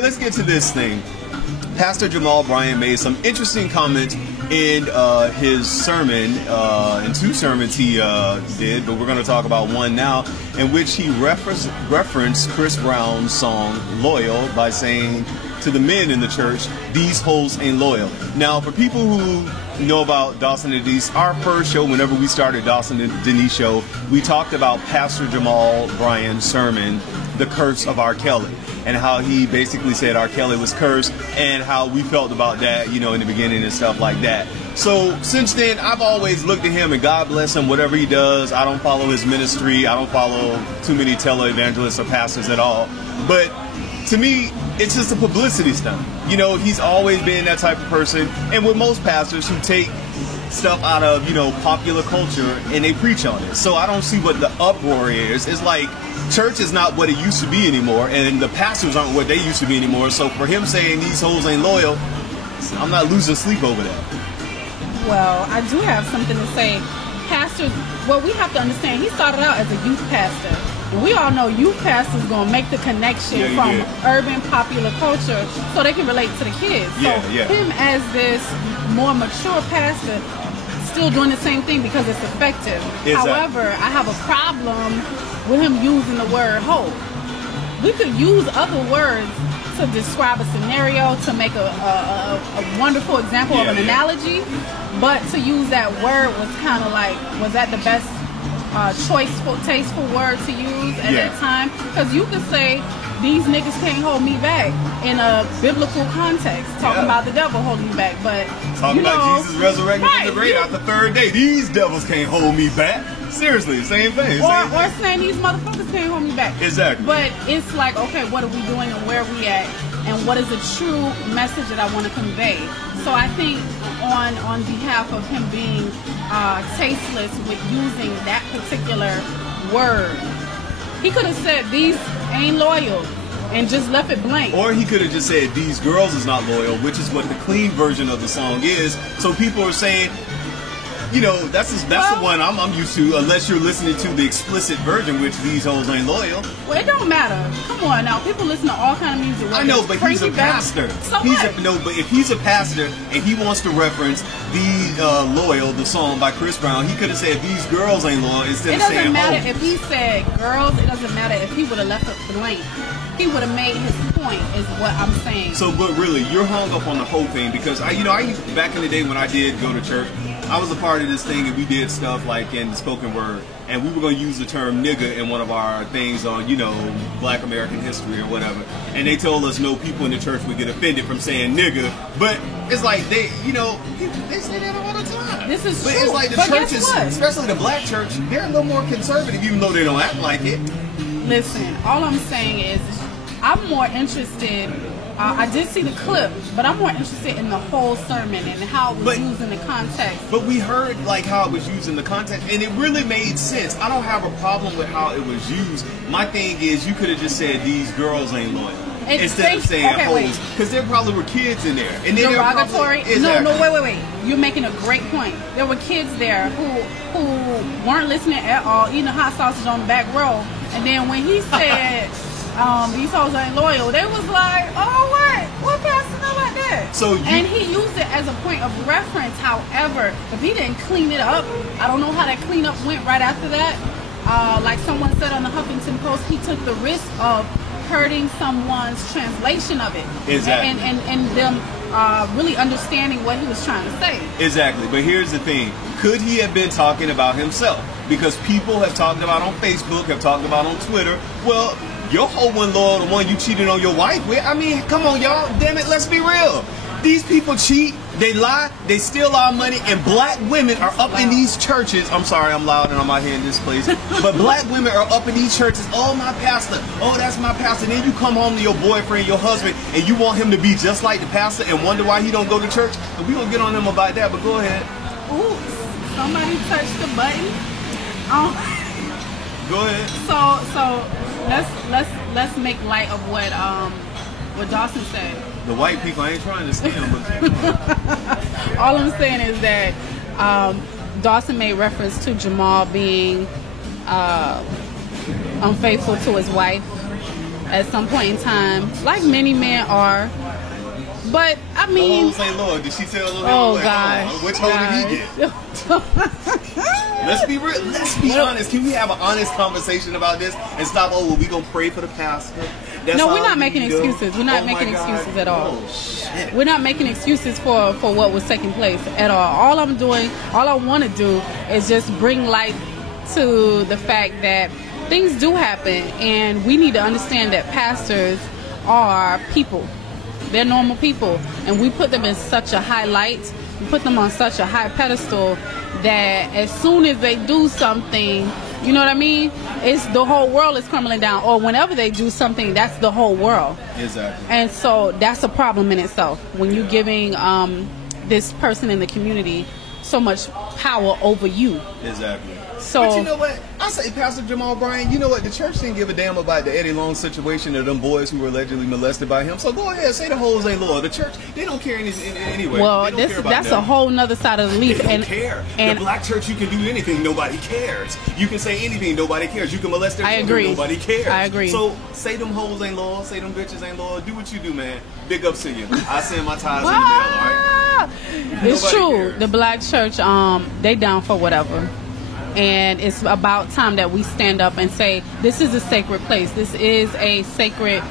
anyway, let's get to this thing. Pastor Jamal Bryant made some interesting comments in his sermon, in 2 sermons he did, but we're going to talk about one now, in which he referenced Chris Brown's song "Loyal" by saying to the men in the church, "These hoes ain't loyal." Now, for people who know about Dawson and Denise, our first show, whenever we started Dawson and Denise show, we talked about Pastor Jamal Bryant's sermon, "The Curse of R. Kelly," and how he basically said R. Kelly was cursed, and how we felt about that, you know, in the beginning and stuff like that. So since then, I've always looked at him, and God bless him, whatever he does. I don't follow his ministry. I don't follow too many televangelists or pastors at all. But to me, it's just a publicity stunt. You know, he's always been that type of person. And with most pastors who take stuff out of, you know, popular culture and they preach on it. So I don't see what the uproar is. It's like church is not what it used to be anymore, and the pastors aren't what they used to be anymore. So for him saying these hoes ain't loyal, I'm not losing sleep over that. Well, I do have something to say. Pastors, well, we have to understand, he started out as a youth pastor. And we all know youth pastors going to make the connection from urban popular culture so they can relate to the kids. So him as this more mature pastor still doing the same thing because it's effective. Exactly. However, I have a problem with him using the word hoe. We could use other words to describe a scenario, to make a wonderful example of an analogy, but to use that word was kind of like, was that the best tasteful word to use at that time? Because you could say, "These niggas can't hold me back" in a biblical context, talking about the devil holding you back, but talking about Jesus resurrected from the grave out the 3rd day. These devils can't hold me back. Seriously, same thing. Or saying these motherfuckers can't hold me back. Exactly. But it's like, okay, what are we doing and where are we at? And what is the true message that I want to convey? So I think on behalf of him being tasteless with using that particular word, he could have said, "These ain't loyal," and just left it blank. Or he could have just said, "These girls is not loyal," which is what the clean version of the song is. So people are saying, you know, that's the one I'm used to, unless you're listening to the explicit version, which "These hoes ain't loyal." Well, it don't matter. Come on now, people listen to all kind of music. I know, but he's a pastor. But if he's a pastor and he wants to reference "Loyal," the song by Chris Brown, he could have said "These girls ain't loyal" instead of saying "hoes." It doesn't matter if he said girls. It doesn't matter if he would have left it blank. He would have made his point, is what I'm saying. So, but really, you're hung up on the whole thing because I used, back in the day when I did go to church, I was a part of this thing, and we did stuff like in spoken word, and we were going to use the term "nigga" in one of our things on, you know, Black American history or whatever. And they told us no, people in the church would get offended from saying "nigga," but it's like they say that all the time. This is but true. It's like the churches, especially the black church, they're a little more conservative, even though they don't act like it. Listen, all I'm saying is, I'm more interested. I did see the clip, but I'm more interested in the whole sermon and how it was used in the context. But we heard like how it was used in the context, and it really made sense. I don't have a problem with how it was used. My thing is, you could have just said "these girls ain't loyal" instead of saying "hoes," because there probably were kids in there. And then derogatory. Wait. You're making a great point. There were kids there who weren't listening at all, eating hot sausage on the back row, and then when he said "these hoes ain't loyal," they was like, "Oh, what pastor know like that?" And he used it as a point of reference. However, if he didn't clean it up, I don't know how that cleanup went right after that. Like someone said on the Huffington Post, he took the risk of hurting someone's translation of it. Exactly. And them really understanding what he was trying to say. Exactly. But here's the thing. Could he have been talking about himself? Because people have talked about on Facebook, have talked about on Twitter. Well, your whole one loyal, the one you cheated on your wife with. I mean, come on, y'all. Damn it, let's be real. These people cheat, they lie, they steal our money, and black women are up in these churches. I'm sorry, I'm loud and I'm out here in this place. But black women are up in these churches. "Oh, my pastor. Oh, that's my pastor." And then you come home to your boyfriend, your husband, and you want him to be just like the pastor and wonder why he don't go to church. And we're going to get on him about that, but go ahead. Oops, somebody touched the button. Go ahead. So let's make light of what Dawson said. The white people, I ain't trying to scam, but all I'm saying is that Dawson made reference to Jamal being unfaithful to his wife, at some point in time, like many men are. But I mean, oh, say Lord, did she tell him? Oh like, gosh, which hole did he get? Let's be real. Let's be honest. Can we have an honest conversation about this and stop? Oh, well, we gonna pray for the pastor. That's no, we're not making excuses. We're not making excuses at all. Oh shit. We're not making excuses for what was taking place at all. All I want to do is just bring light to the fact that things do happen, and we need to understand that pastors are people. They're normal people, and we put them in such a high light, we put them on such a high pedestal that as soon as they do something, you know what I mean? It's the whole world is crumbling down. Or whenever they do something, that's the whole world. Exactly. And so that's a problem in itself. When you're giving this person in the community so much power over you. Exactly. So, but you know what? I say, Pastor Jamal Bryant, you know what? The church didn't give a damn about the Eddie Long situation of them boys who were allegedly molested by him. So go ahead, say the hoes ain't Lord. The church, they don't care anyway. Well, that's a whole nother side of the leaf. They don't care. And the black church, you can do anything, nobody cares. You can say anything, nobody cares. You can molest their children, agree. Nobody cares. I agree. So say them hoes ain't Lord, say them bitches ain't Lord. Do what you do, man. Big ups to you. I send my tithes in the mail, all right? It's Nobody true. cares. The black church, they down for whatever. And it's about time that we stand up and say, this is a sacred place. This is a sacred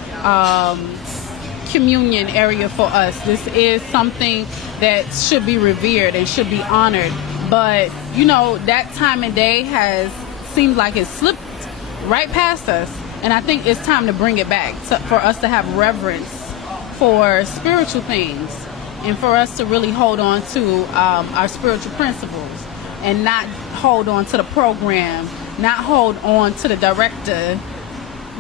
communion area for us. This is something that should be revered and should be honored. But, you know, that time and day has seemed like it slipped right past us. And I think it's time to bring it back for us to have reverence for spiritual things and for us to really hold on to our spiritual principles and not hold on to the program, not hold on to the director.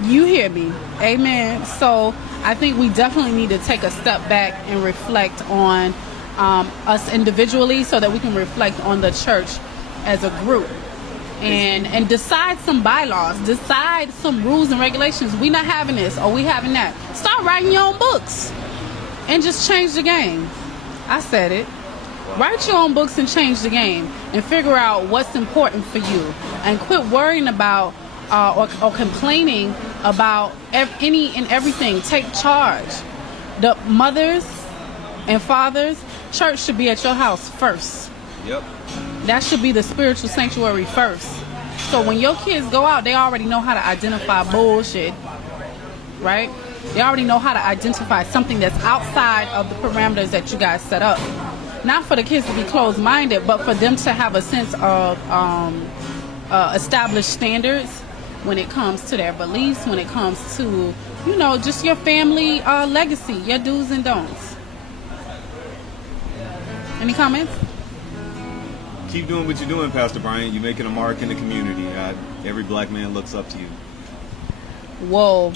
You hear me? Amen. So I think we definitely need to take a step back and reflect on us individually so that we can reflect on the church as a group and decide some bylaws, decide some rules and regulations. We not having this or we having that. Start writing your own books and just change the game. I said it. Write your own books and change the game and figure out what's important for you and quit worrying about or complaining about any and everything. Take charge. The mothers and fathers, church should be at your house first. Yep. That should be the spiritual sanctuary first. So when your kids go out, they already know how to identify bullshit, right? They already know how to identify something that's outside of the parameters that you guys set up. Not for the kids to be closed-minded, but for them to have a sense of established standards when it comes to their beliefs, when it comes to, you know, just your family legacy, your do's and don'ts. Any comments? Keep doing what you're doing, Pastor Bryant. You're making a mark in the community. Every black man looks up to you. Whoa.